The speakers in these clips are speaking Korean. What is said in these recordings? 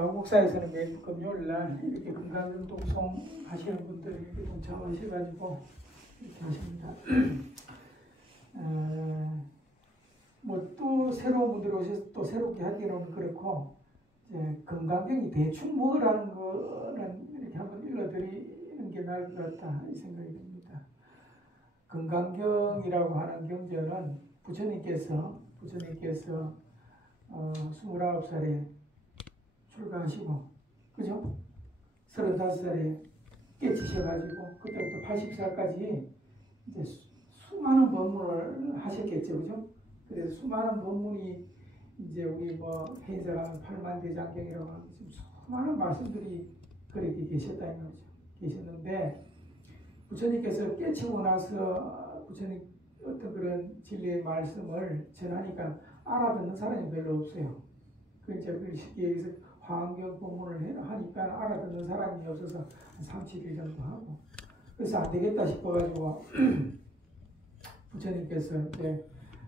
마곡사에서는 매주 금요일 날 이렇게 건강운동송 하시는 분들이 이렇게 동참하셔가지고 이렇게 하십니다. 뭐 또 새로운 분들이 오셔서 또 새롭게 하기로는 그렇고, 이제 건강경이 대충 먹으라는 거는 이렇게 한번 읽어드리는 게 나을 것 같다 이 생각이 듭니다. 건강경이라고 하는 경전은 부처님께서 29살에 출가하시고, 그죠? 35살에 깨치셔가지고 그때부터 80살까지 이제 수많은 법문을 하셨겠죠, 그죠? 그래서 수많은 법문이 이제 우리 뭐 해인사가는 8만대장경이라고 하는 지금 수많은 말씀들이 그렇게 계셨다는 거죠. 계셨는데 부처님께서 깨치고 나서 부처님 어떤 그런 진리의 말씀을 전하니까 알아듣는 사람이 별로 없어요. 그 이제 그 시기에서 화엄경 법문을 하니까 알아듣는 사람이 없어서 한 3, 7일 정도 하고, 그래서 안 되겠다 싶어가지고 부처님께서 이제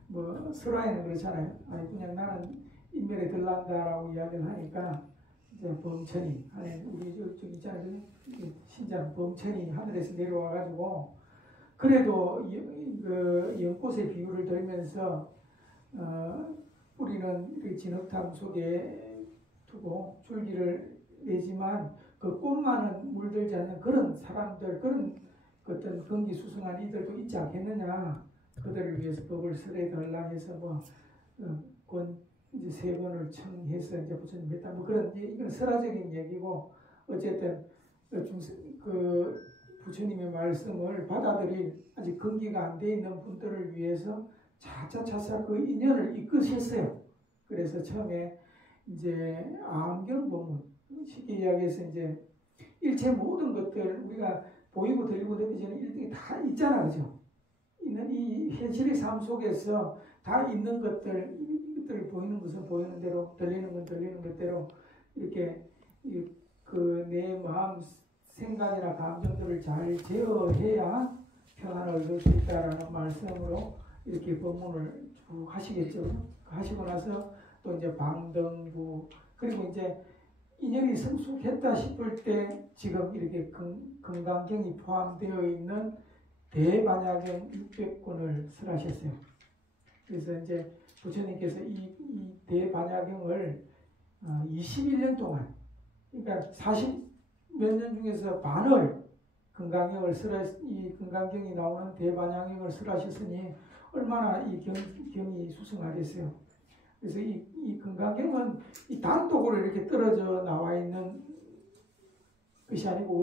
뭐 설화에는 그렇잖아요. 아니 그냥 나는 인멸에 들란다라고 이야기를 하니까 이제 범천이 아니 우리 저쪽 있잖아요. 신장 범천이 하늘에서 내려와가지고 그래도 그 연꽃의 비유를 들면서 뿌리는 진흙탕 속에 두고 줄기를 내지만 그 꽃만은 물들지 않는 그런 사람들, 그런 어떤 건기수승한 이들도 있지 않겠느냐. 그들을 위해서 법을 설해달라 해서 이제 3번을 청해서 이제 부처님 했다. 뭐 그런 이건 설화적인 얘기고, 어쨌든 그 부처님의 말씀을 받아들일 아직 건기가 안 돼 있는 분들을 위해서 차차차차 그 인연을 이끄셨어요. 그래서 처음에 이제 암경 법문, 쉽게 이야기해서 이제 일체 모든 것들 우리가 보이고 들리고 느껴지는 일들이 다 있잖아, 그죠? 있는 이 현실의 삶 속에서 다 있는 것들, 이것들 보이는 것은 보이는 대로, 들리는 건 들리는 것대로 이렇게 그 내 마음 생각이나 감정들을 잘 제어해야 평안을 얻을 수 있다라는 말씀으로 이렇게 법문을 쭉 하시겠죠. 하시고 나서 또 이제 방등부, 그리고 이제 인연이 성숙했다 싶을 때 지금 이렇게 건강경이 포함되어 있는 대반야경 600권을 설하셨어요. 그래서 이제 부처님께서 이 대반야경을 21년 동안, 그러니까 40 몇 년 중에서 반을 건강경을 이 건강경이 나오는 대반야경을 설하셨으니 얼마나 이 경이 수승하겠어요. 그래서 이 건강경은 이 단독으로 이렇게 떨어져 나와 있는 것이 아니고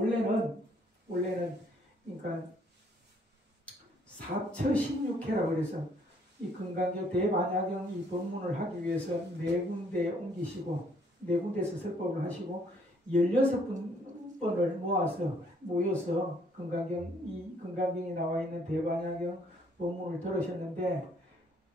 원래는 그러니까 4처16회라고 그래서 이 건강경 대반야경 이 법문을 하기 위해서 4군데에 옮기시고 4군데에서 설법을 하시고 16번을 모여서 이 건강경이 나와 있는 대반야경 법문을 들으셨는데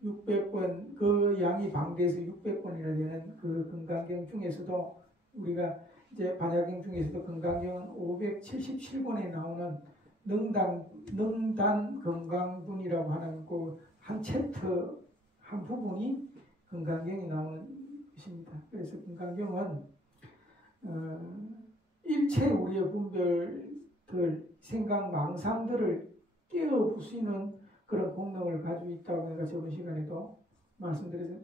600권, 그 양이 방대해서 600권이나 되는 그 건강경 중에서도 우리가 이제 반야경 중에서도 건강경은 577권에 나오는 능단 건강분이라고 하는 그 한 챕터 한 부분이 건강경이 나오는 것입니다. 그래서 건강경은 일체 우리의 분별들, 생각, 망상들을 깨어 부수는 그런功能을 가지고 있다고 내가 저번 시간에도 말씀드렸어요.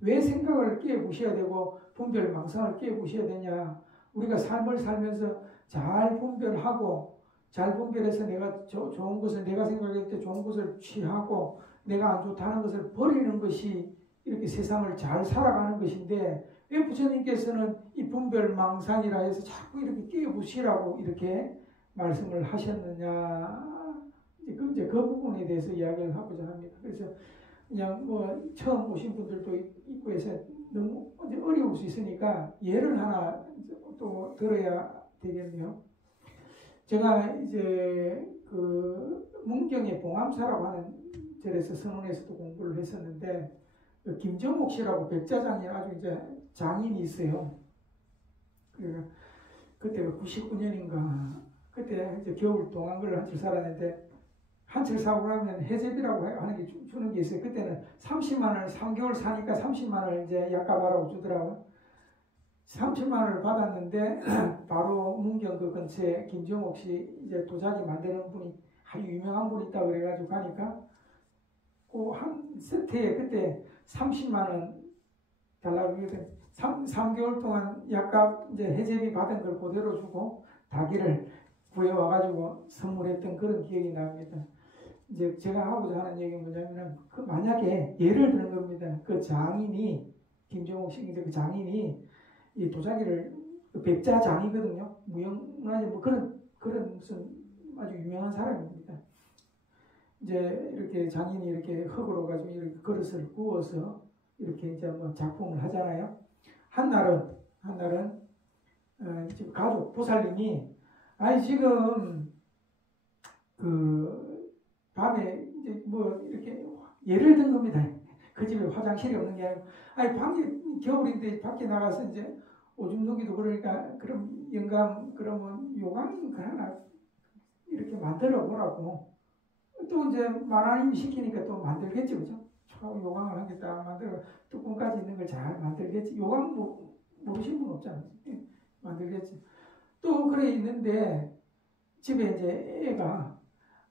왜 생각을 깨어 부셔야 되고 분별, 망상을 깨어 부셔야 되냐? 우리가 삶을 살면서 잘 분별하고 잘 분별해서 내가 좋은 것을 내가 생각할 때 좋은 것을 취하고 내가 안 좋다는 것을 버리는 것이 이렇게 세상을 잘 살아가는 것인데 왜 부처님께서는 이 분별 망상이라 해서 자꾸 이렇게 깨부시라고 이렇게 말씀을 하셨느냐? 이제 그 부분에 대해서 이야기를 하고자 합니다. 그래서 그냥 뭐 처음 오신 분들도 있고 해서 너무 어려울 수 있으니까 예를 하나 또 들어야 되겠네요. 제가 이제 그 문경의 봉암사라고 하는 절에서 선원에서도 공부를 했었는데 김정옥 씨라고 백자장이 아주 이제 장인이 있어요. 그때가 99년인가 그때 이제 겨울 동안걸 한철 살았는데 한철 사고 나면 해제비라고 하는 게 주는 게 있어요. 그때는 30만 원을 3개월 사니까 30만 원을 이제 약값하라고 주더라고요. 30만 원을 받았는데 바로 문경 그 근처에 김정옥 씨 이제 도자기 만드는 분이 아주 유명한 분이 있다고 그래가지고 가니까 그 한 세트에 그때 30만 원 달라고 했더니 3개월 동안 약값 이제 해제비 받은 걸 그대로 주고 닭기를 구해와가지고 선물했던 그런 기억이 납니다. 이제 제가 하고자 하는 얘기는 뭐냐면은 그 만약에 예를 드는 겁니다. 그 장인이 김정옥 씨인데 그 장인이 이 도자기를 그 백자장이거든요. 무형문화재 뭐 그런 무슨 아주 유명한 사람입니다. 이제 이렇게 장인이 이렇게 흙으로 가지고 이렇게 그릇을 구워서 이렇게 이제 뭐 작품을 하잖아요. 한날은 지금 가족 보살님이 아니 지금 그 밤에 이제 뭐 이렇게 예를 든 겁니다. 그 집에 화장실이 없는 게 아니고 아니 밤이 겨울인데 밖에 나가서 이제 오줌 누기도 그러니까 그럼 영감 그러면 요강 하나 이렇게 만들어 보라고 또 이제 만화님 시키니까 또 만들겠지 그죠? 요강을 한 개 딱 만들어 뚜껑까지 있는 걸 잘 만들겠지. 요강 모르시는 분 없잖아요. 만들겠지. 또 그래 있는데 집에 이제 애가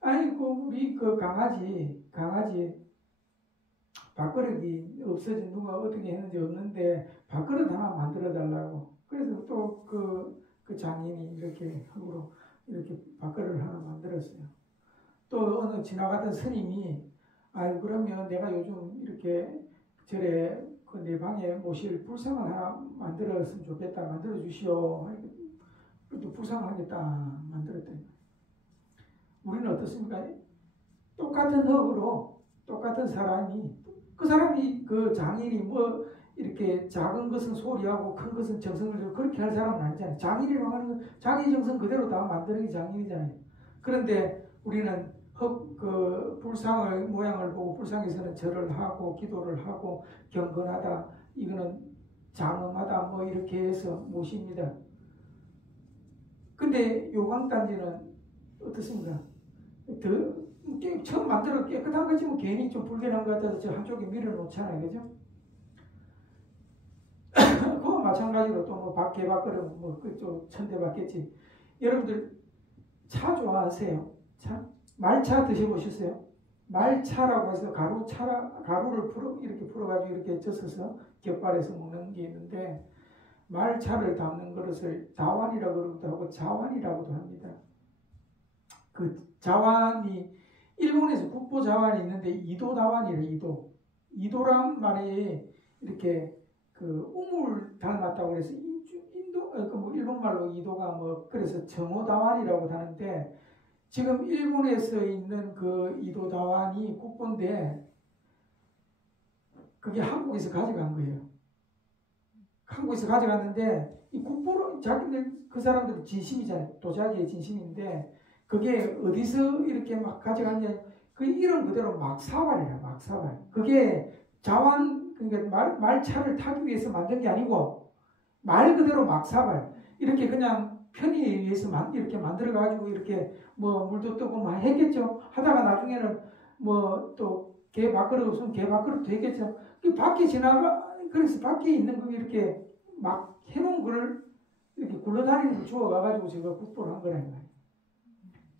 아이고 우리 그 강아지 밥그릇이 없어진 누가 어떻게 했는지 없는데 밥그릇 하나 만들어 달라고. 그래서 또 그 장인이 이렇게 흙으로 이렇게 밥그릇을 하나 만들었어요. 또 어느 지나가던 스님이 아유 그러면 내가 요즘 이렇게 절에 그 내 방에 모실 불상을 하나 만들었으면 좋겠다. 만들어 주시오. 또 불상을 하겠다 만들었더니 우리는 어떻습니까? 똑같은 흙으로 똑같은 사람이 그 장인이 뭐 이렇게 작은 것은 소리하고 큰 것은 정성을 주고 그렇게 할 사람은 아니잖아요. 장인이라고 하는 건 자기 정성 그대로 다 만드는 게 장인이잖아요. 그런데 우리는 그 불상의 모양을 보고 불상에서는 절을 하고 기도를 하고 경건하다 이거는 장엄하다 뭐 이렇게 해서 모십니다. 근데 요강단지는 어떻습니까? 처음 만들어 깨끗한 거지 뭐 괜히 좀 불결한 것 같아서 저 한쪽에 밀어놓잖아요. 그죠? 그거 마찬가지로 또 뭐 개밥그릇 뭐 그쪽 천대 받겠지. 여러분들 차 좋아하세요? 차? 말차 드셔보셨어요? 말차라고 해서 가루를 이렇게 풀어가지고 이렇게 젖어서 격발해서 먹는 게 있는데 말차를 담는 그릇을 다완이라고 그러기도 하고 자완이라고도 합니다. 그 자완이 일본에서 국보 자완이 있는데 이도다완이래. 이도란 말이 이렇게 그 우물 닮았다고 해서 인도 뭐 일본 말로 이도가 뭐 그래서 정오다완이라고 하는데 지금 일본에서 있는 그 이도다완이 국보인데 그게 한국에서 가져간 거예요. 한국에서 가져갔는데 이 국보로 자기들 그 사람들 진심이잖아요. 도자기의 진심인데 그게 어디서 이렇게 막 가져갔냐 그 이름 그대로 막사발이라 막사발. 그게 자완 그러니까 말차를 타기 위해서 만든 게 아니고 말 그대로 막사발 이렇게 그냥 편의에 의해서 이렇게 만들어 가지고 이렇게 뭐 물도 뜨고 막 했겠죠. 하다가 나중에는 뭐 또 개 밥그릇 없으면 개 밥그릇도 했겠죠. 그 밖에 그래서 밖에 있는 거 이렇게 막 해놓은 거를 이렇게 굴러다니는 걸 주워 가가지고 제가 국보를 한 거라는 거예요.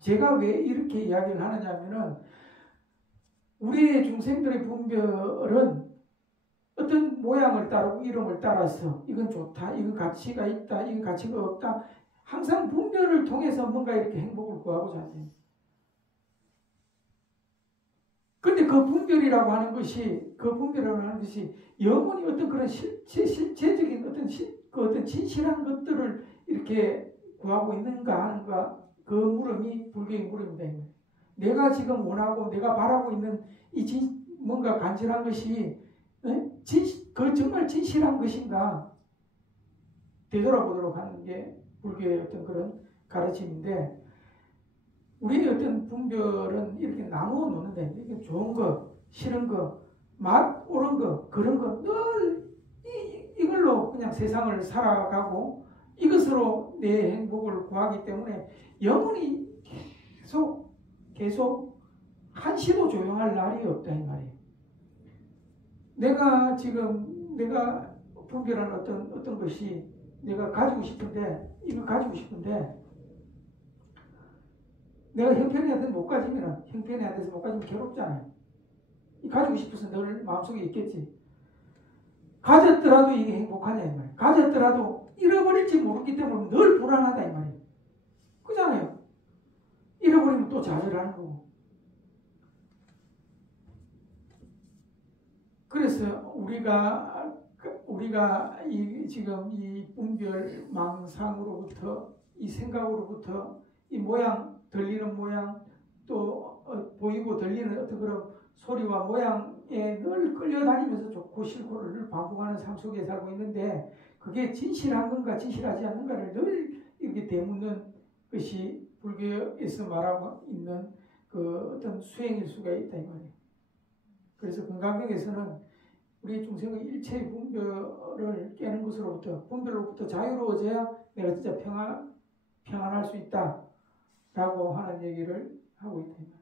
제가 왜 이렇게 이야기를 하느냐면은 우리의 중생들의 분별은 어떤 모양을 따르고 이름을 따라서 이건 좋다, 이건 가치가 있다, 이건 가치가 없다. 항상 분별을 통해서 뭔가 이렇게 행복을 구하고자 하죠. 그런데 그 분별이라고 하는 것이 영원히 어떤 그런 실체적인 어떤 진실한 것들을 이렇게 구하고 있는가 하는가 그 물음이 불교의 물음입니다. 내가 지금 원하고 내가 바라고 있는 뭔가 간절한 것이 그 정말 진실한 것인가 되돌아보도록 하는 게 불교의 어떤 그런 가르침인데 우리의 어떤 분별은 이렇게 나누어 놓는다. 이게 좋은 거, 싫은 거, 맛 옳은 거, 그런 거 늘 이걸로 그냥 세상을 살아가고 이것으로 내 행복을 구하기 때문에 영원히 계속 한시도 조용할 날이 없다 이 말이에요. 내가 분별한 어떤 것이 내가 가지고 싶은데 이거 가지고 싶은데 내가 형편이 안 돼서 못 가지면 형편이 안 돼서 못 가지면 괴롭잖아요. 가지고 싶어서 늘 마음속에 있겠지. 가졌더라도 이게 행복하냐 이 말이에요. 가졌더라도 잃어버릴지 모르기 때문에 늘 불안하다 이 말이에요. 그잖아요. 잃어버리면 또 좌절하는 거고. 그래서 우리가 지금 이 분별망상으로부터 이 생각으로부터 이 모양 들리는 모양 또 보이고 들리는 어떤 그런 소리와 모양에 늘 끌려다니면서 좋고 싫고를 늘 반복하는 삶 속에 살고 있는데 그게 진실한 건가 진실하지 않는가를 늘 이렇게 되묻는 것이 불교에서 말하고 있는 그 어떤 수행일 수가 있다 이 말이에요. 그래서 건강경에서는 우리 중생의 일체의 분별을 깨는 것으로부터 분별로부터 자유로워져야 내가 진짜 평안할 수 있다라고 하는 얘기를 하고 있다 이 말이에요.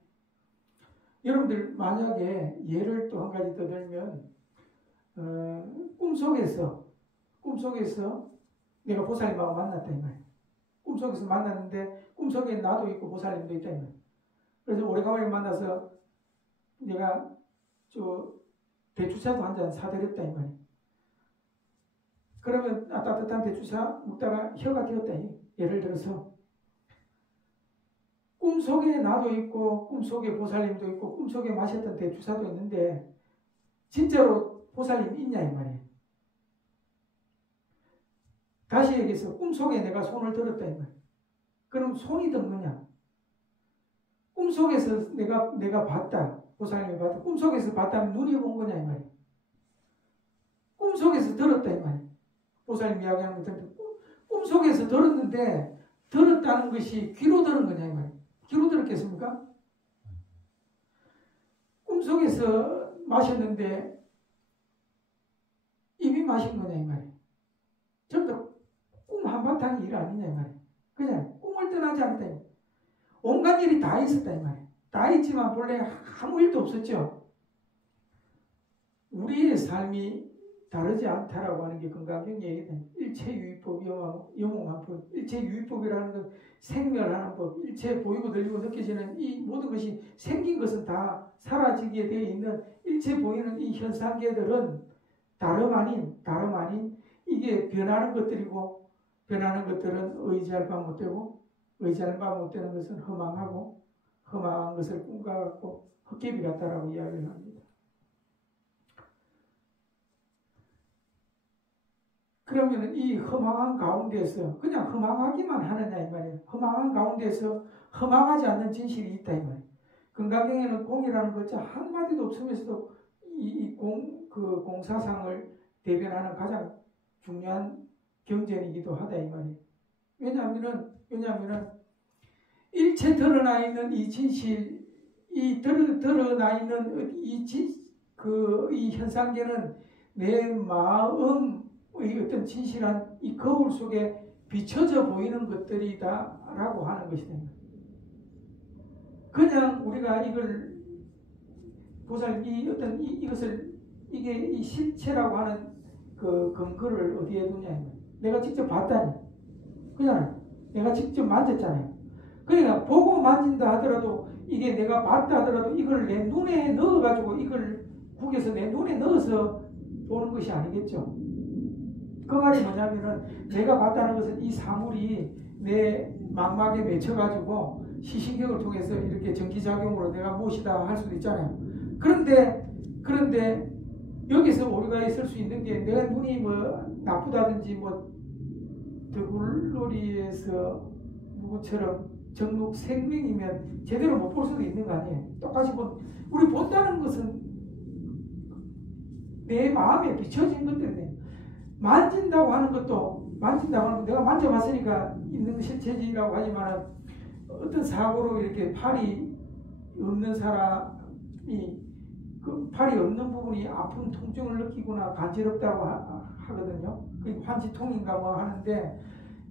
여러분들 만약에 예를 또 한 가지 더 들면 꿈속에서 내가 보살님하고 만났다 이 말이에요. 꿈속에서 만났는데 꿈속에 나도 있고 보살님도 있다 이 말이에요. 그래서 오래간만에 만나서 내가 대추차도 한 잔 사드렸다 이 말이에요. 그러면 따뜻한 대추차 먹다가 혀가 튀었다. 예를 들어서 꿈속에 나도 있고 꿈속에 보살님도 있고 꿈속에 마셨던 대추차도 있는데 진짜로 보살님이 있냐 이 말이에요. 다시 얘기해서 꿈속에 내가 손을 들었다 이 말이에요. 그럼 손이 든 거냐? 꿈속에서 내가 봤다. 보살님이 봤다. 꿈속에서 봤다면 눈이 본 거냐 이 말이에요. 꿈속에서 들었다 이 말이에요. 보살님 이야기하는 것 들었는데 꿈속에서 들었는데 들었다는 것이 귀로 들은 거냐 이 말이에요. 귀로 들었겠습니까? 꿈속에서 마셨는데 이미 마신 거냐 이 말이에요. 전부 꿈 한바탕이 일 아니냐 이 말이에요. 그냥 꿈을 떠나지 않았다 이 말이에요. 온갖 일이 다 있었다 이 말이에요. 다 있지만 본래 아무 일도 없었죠. 우리의 삶이 다르지 않다라고 하는 게 건강경 얘기다. 일체유의법, 영웅한법. 일체유의법이라는 건 생멸하는 법. 일체 보이고 들리고 느껴지는 이 모든 것이 생긴 것은 다 사라지게 되어 있는 일체 보이는 이 현상계들은 다름 아닌 이게 변하는 것들이고 변하는 것들은 의지할 바 못 되고 의지할 바 못 되는 것은 허망하고 허망한 것을 꿈과 같고 헛개비 같다라고 이야기를 합니다. 그러면 이 허망한 가운데서 그냥 허망하기만 하느냐 이 말이에요. 허망한 가운데서 허망하지 않는 진실이 있다 이 말이에요. 건강경에는 공이라는 것 한마디도 없으면서도 그 공사상을 대변하는 가장 중요한 경전이기도 하다 이 말이에요. 왜냐하면은 일체 드러나 있는 이 진실, 이 드러나 있는 이 현상계는 내 마음의 어떤 진실한 이 거울 속에 비춰져 보이는 것들이다라고 하는 것이다. 그냥 우리가 이걸 이것을 이 실체라고 하는 그 근거를 어디에 두냐? 내가 직접 봤다니, 그냥 내가 직접 만졌잖아요. 그러니까 보고 만진다 하더라도 이게 내가 봤다 하더라도 이걸 내 눈에 넣어가지고 이걸 국에서 내 눈에 넣어서 보는 것이 아니겠죠. 그 말이 뭐냐면은 내가 봤다는 것은 이 사물이 내 망막에 맺혀가지고 시신경을 통해서 이렇게 전기작용으로 내가 무엇이다 할 수도 있잖아요. 그런데 여기서 우리가 있을 수 있는 게 내가 눈이 뭐 나쁘다든지 뭐 더굴놀이에서 누구처럼 정록 생명이면 제대로 못 볼 수도 있는 거 아니에요. 똑같이 우리 본다는 것은 내 마음에 비춰진 것들이에요. 만진다고 하는 것도 내가 만져봤으니까 있는 실체지라고 하지만 어떤 사고로 이렇게 팔이 없는 사람이 그 팔이 없는 부분이 아픈 통증을 느끼거나 간지럽다고 하거든요. 그게 환지통인가 뭐 하는데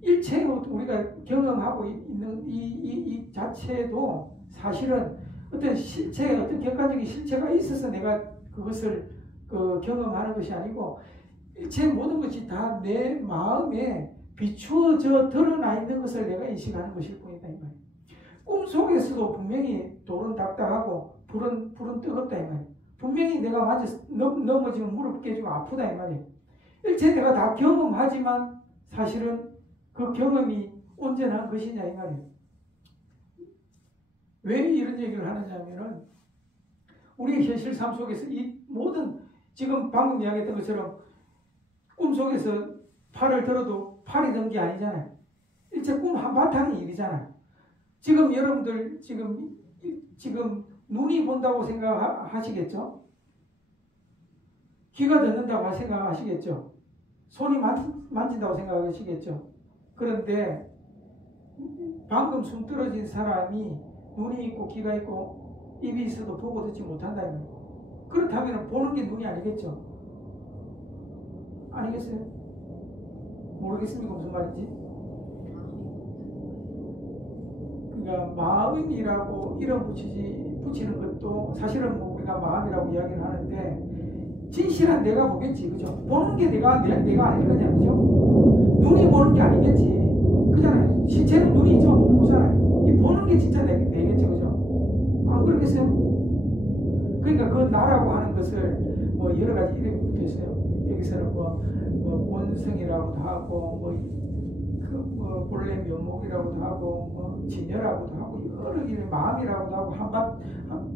일체 우리가 경험하고 있는 이 자체도 사실은 어떤 실체, 어떤 객관적인 실체가 있어서 내가 그것을 경험하는 것이 아니고 일체 모든 것이 다 내 마음에 비추어져 드러나 있는 것을 내가 인식하는 것일 뿐이다 이 말이에요. 꿈 속에서도 분명히 돌은 딱딱하고 불은 뜨겁다 이 말이에요. 분명히 내가 넘어지면 무릎 깨지고 아프다 이 말이에요. 일체 내가 다 경험하지만 사실은 그 경험이 온전한 것이냐 이 말이에요. 왜 이런 얘기를 하느냐면은 우리의 현실 삶 속에서 이 모든 지금 방금 이야기했던 것처럼 꿈속에서 팔을 들어도 팔이 든 게 아니잖아요. 일체 꿈 한바탕이 일이잖아요. 지금 여러분들 지금 눈이 본다고 생각하시겠죠? 귀가 듣는다고 생각하시겠죠? 손이 만진다고 생각하시겠죠? 그런데 방금 숨 떨어진 사람이 눈이 있고 귀가 있고 입이 있어도 보고 듣지 못한다면 그렇다면 보는 게 눈이 아니겠죠? 아니겠어요? 모르겠습니까? 무슨 말인지? 그러니까 마음이라고 이름 붙이는 것도 사실은 뭐 우리가 마음이라고 이야기를 하는데 진실한 내가 보겠지, 그죠? 보는 게 내가 아닐 거냐, 그죠? 눈이 보는 게 아니겠지, 그잖아요. 실제로 눈이 있지만 못 보잖아요. 이 보는 게 진짜 내겠죠, 그죠? 안 그러겠어요? 그러니까 그 나라고 하는 것을 뭐 여러 가지 이름이 붙어 있어요. 여기서는 뭐 본성이라고도 하고 본래 면목이라고도 하고 뭐 진여라고도 하고 여러 이름 마음이라고도 하고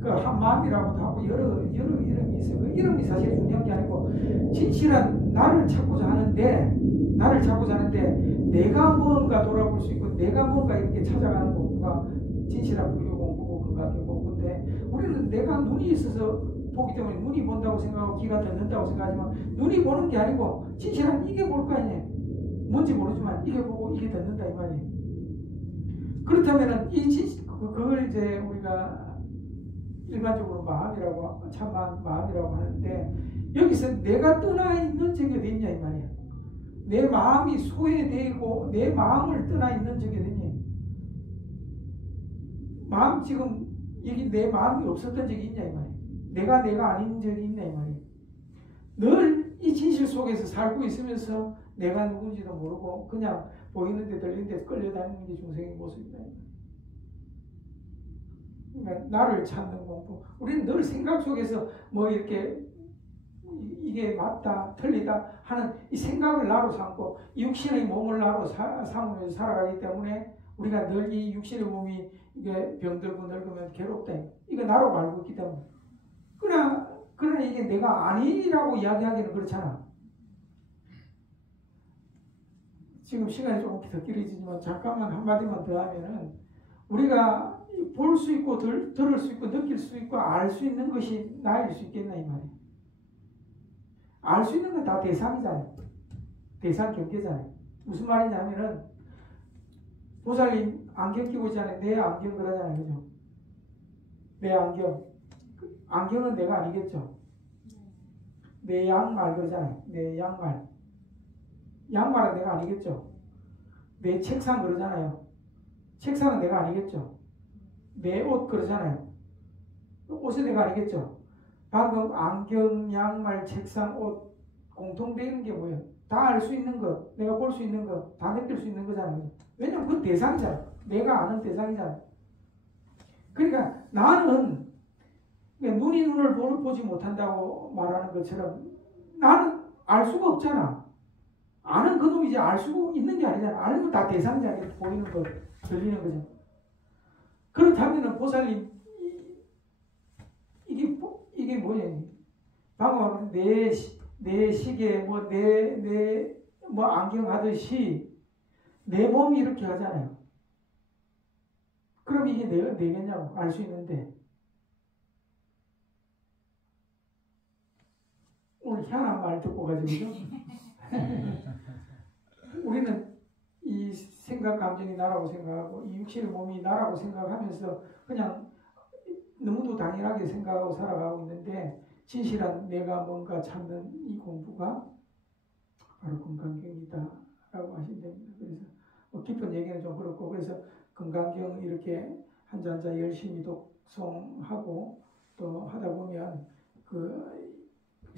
한마음이라고도 하고 여러 이름이 있어요. 그 이름이 사실 중요한 게 아니고 진실한 나를 찾고자 하는데 내가 뭔가 돌아볼 수 있고 내가 뭔가 이렇게 찾아가는 공부가 진실한 불교 공부고 건강교 공부인데 우리는 내가 눈이 있어서 보기 때문에 눈이 본다고 생각하고 귀가 듣는다고 생각하지만 눈이 보는 게 아니고 진실한 이게 볼 거 아니에요. 뭔지 모르지만 이게 보고 이게 듣는다 이 말이에요. 그렇다면은 그걸 이제 우리가 일반적으로 마음이라고 참만 마음이라고 하는데 여기서 내가 떠나 있는 적이 어디 있냐 이 말이에요. 내 마음이 소외되고 내 마음을 떠나 있는 적이 어디 있냐. 마음 지금 여기 내 마음이 없었던 적이 있냐 이 말이에요. 내가 아닌 적이 있냐 이 말이에요. 늘 이 진실 속에서 살고 있으면서 내가 누군지도 모르고 그냥 보이는 데 들리는 데 끌려다니는 게 중생의 모습이다. 그러니까 나를 찾는 공부. 우리는 늘 생각 속에서 뭐 이렇게 이게 맞다 틀리다 하는 이 생각을 나로 삼고 육신의 몸을 나로 삼으면서 살아가기 때문에 우리가 늘 이 육신의 몸이 이게 병들고 늙으면 괴롭다. 이거 나로 알고 있기 때문에. 그러나 이게 내가 아니라고 이야기하기는 그렇잖아. 지금 시간이 조금 더 길어지지만 잠깐만 한마디만 더 하면은 우리가 볼 수 있고 들을 수 있고 느낄 수 있고 알 수 있는 것이 나일 수 있겠나 이 말이에요. 알 수 있는 건 다 대상이잖아요. 대상 경계잖아요. 무슨 말이냐면은 보살님 안경 끼고 있잖아요. 내 안경 그러잖아요. 그죠? 내 안경. 안경은 내가 아니겠죠. 내 양말 그러잖아요. 내 양말. 양말은 내가 아니겠죠. 내 책상 그러잖아요. 책상은 내가 아니겠죠. 내 옷 그러잖아요. 옷은 내가 아니겠죠. 방금 안경, 양말, 책상, 옷 공통되는 게 뭐예요? 다 알 수 있는 것, 내가 볼 수 있는 것, 다 느낄 수 있는 거잖아요. 왜냐면 그건 대상이잖아요. 내가 아는 대상이잖아요. 그러니까 나는 눈이 눈을 보지 못한다고 말하는 것처럼 나는 알 수가 없잖아. 아는 그놈이지 알 수 있는 게 아니잖아. 아는 건 다 대상이잖아. 이렇게 보이는 거, 들리는 거죠. 그렇다면 보살님 이게 뭐냐? 방금 내 시계 뭐 안경 하듯이 내 몸이 이렇게 하잖아요. 그럼 이게 내겠냐고 알 수 있는데 오늘 희한한 말 듣고 가지고 우리는 이 생각 감정이 나라고 생각하고 이 육신의 몸이 나라고 생각하면서 그냥 너무도 당연하게 생각하고 살아가고 있는데 진실한 내가 뭔가 찾는 이 공부가 바로 건강경이다 라고 하시면 됩니다. 그래서 뭐 깊은 얘기는 좀 그렇고 그래서 건강경 이렇게 한자 열심히 독송하고 또 하다 보면 그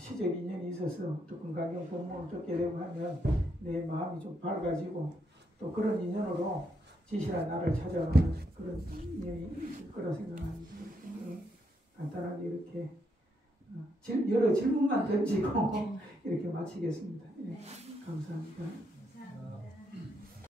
시적 인연이 있어서 또 건강경 법문을 듣게 되고 하면 내 마음이 좀 밝아지고 또 그런 인연으로 지실한 나를 찾아가는 그런 인연이 있을 거라 생각합니다. 간단하게 이렇게 여러 질문만 던지고 이렇게 마치겠습니다. 네, 감사합니다.